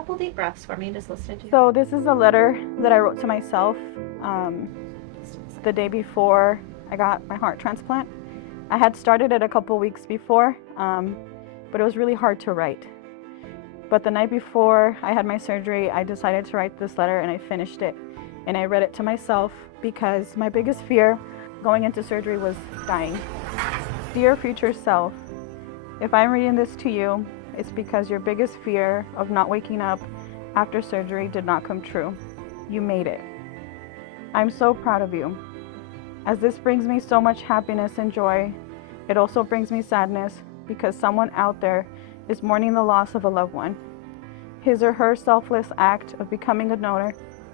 couple deep breaths for me, just listen to you. So this is a letter that I wrote to myself the day before I got my heart transplant. I had started it a couple weeks before, but it was really hard to write. But the night before I had my surgery, I decided to write this letter and I finished it. And I read it to myself because my biggest fear going into surgery was dying. Dear future self, if I'm reading this to you, it's because your biggest fear of not waking up after surgery did not come true. You made it. I'm so proud of you. As this brings me so much happiness and joy, it also brings me sadness because someone out there is mourning the loss of a loved one. His or her selfless act of becoming a donor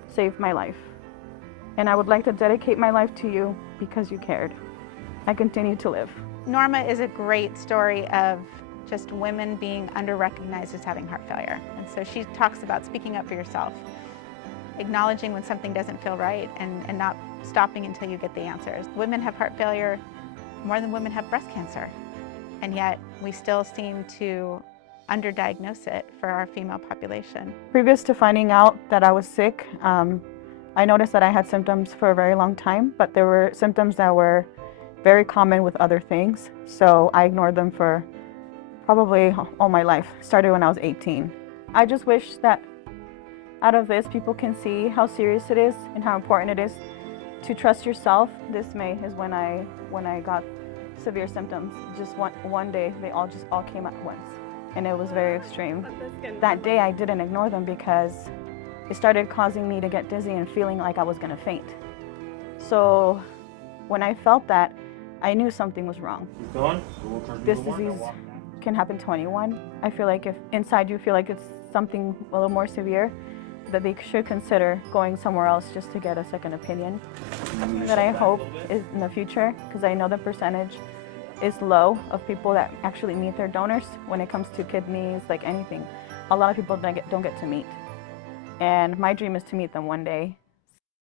saved my life. And I would like to dedicate my life to you because you cared. I continue to live. Norma is a great story of just women being under-recognized as having heart failure. And so she talks about speaking up for yourself, acknowledging when something doesn't feel right and not stopping until you get the answers. Women have heart failure more than women have breast cancer. And yet we still seem to underdiagnose it for our female population. Previous to finding out that I was sick, I noticed that I had symptoms for a very long time, but there were symptoms that were very common with other things. So I ignored them for probably all my life. Started when I was 18. I just wish that out of this, people can see how serious it is and how important it is to trust yourself. This May is when I got severe symptoms. Just one day, they all came at once, and it was very extreme. That day, I didn't ignore them because it started causing me to get dizzy and feeling like I was gonna faint. So when I felt that, I knew something was wrong. This disease can happen to anyone. I feel like if inside you feel like it's something a little more severe, that they should consider going somewhere else just to get a second opinion. That I hope is in the future, because I know the percentage is low of people that actually meet their donors when it comes to kidneys, like anything. A lot of people don't get to meet. And my dream is to meet them one day.